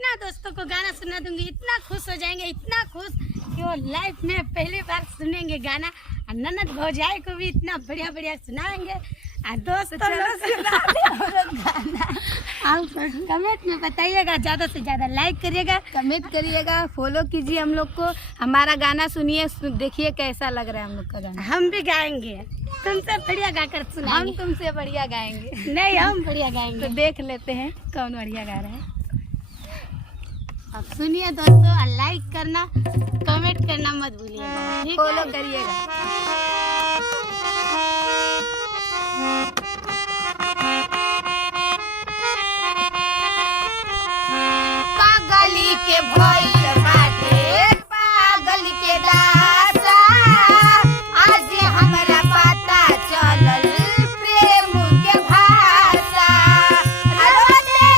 इतना दोस्तों को गाना सुना दूंगी, इतना खुश हो जाएंगे, इतना खुश कि वो लाइफ में पहली बार सुनेंगे गाना। और ननद भौजाई को भी इतना बढ़िया बढ़िया सुनाएंगे। और दोस्तों गाना आप कमेंट में बताइएगा, ज़्यादा से ज़्यादा लाइक करिएगा, कमेंट करिएगा, फॉलो कीजिए हम लोग को, हमारा गाना सुनिए, देखिए कैसा लग रहा है हम लोग का गाना। हम भी गाएंगे, तुमसे बढ़िया गाकर हम सुनाएंगे। तुमसे बढ़िया गाएंगे। नहीं, हम बढ़िया गाएंगे। तो देख लेते हैं कौन बढ़िया गा रहा है। अब सुनिए दोस्तों, और लाइक करना, कमेंट करना मत भूलिएगा, ठीक फॉलो है? करिएगा। पागली के भइल बाटे, पागल के दासा, आज हमरा पता चलल प्रेम के भाषा। रोते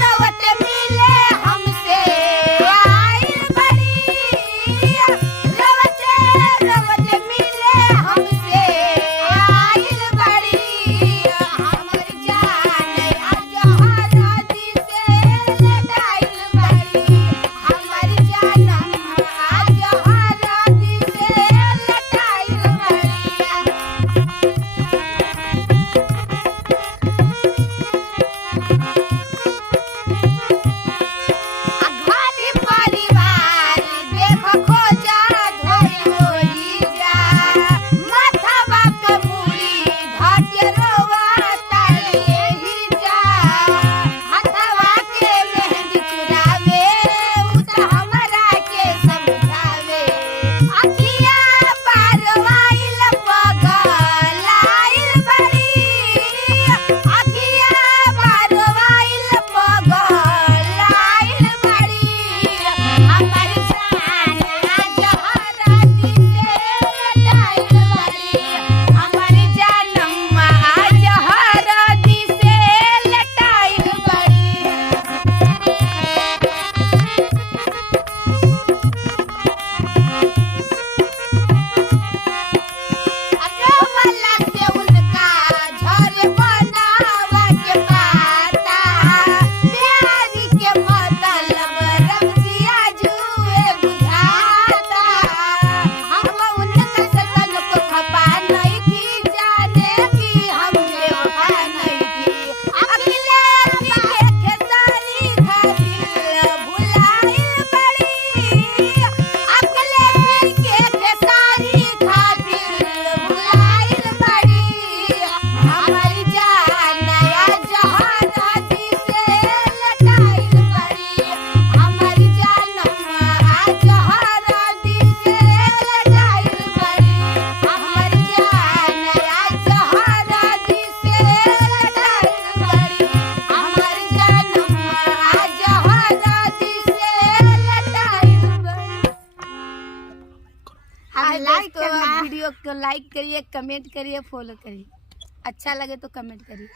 रोते मिले हमसे आइल बड़ी, रोते रोते मिले हमसे आइल बड़ी। हमर जान आज हरदी से लटाइल बड़ी, हमर जानम आज हरदी से लटाइल बड़ी। घाटी परिवार देख खोजा धोई होई जा, माथवा के मुड़ी घाटे रोवा ताले ही जा। हाथवा के मेहंदी चुरावे, उ त हमरा के समझावे। अखिया बारवाइल पगलाइल बड़ी, अखिया बारवाइल पगलाइल बड़ी। हमर जान आज हरदी से लटाइल बड़ी, हमर जानम आज हरदी से लटाइल बड़ी। अगवाला से उनका झर बनावा के पाता, प्यारी के मतलब रमजिया जुए बुझाता। हम उनका से तनको खपा नहीं थी, जाने की हम बेवफा नहीं थी। अकेले के खेसारी खातिर भुलाइल बड़ी, अकेले के खेसारी खातिर भुलाइल बड़ी। हमर जान आज हरदी से लटाइल बड़ी, हमर जानम आज हरदी से लटाइल बड़ी, हमर जान आज हरदी से लटाइल बड़ी, हमर जानम आज हरदी से लटाइल बड़ी। अब लाइक दोस्तों करना। वीडियो को लाइक करिए, कमेंट करिए, फॉलो करिए। अच्छा लगे तो कमेंट करिए।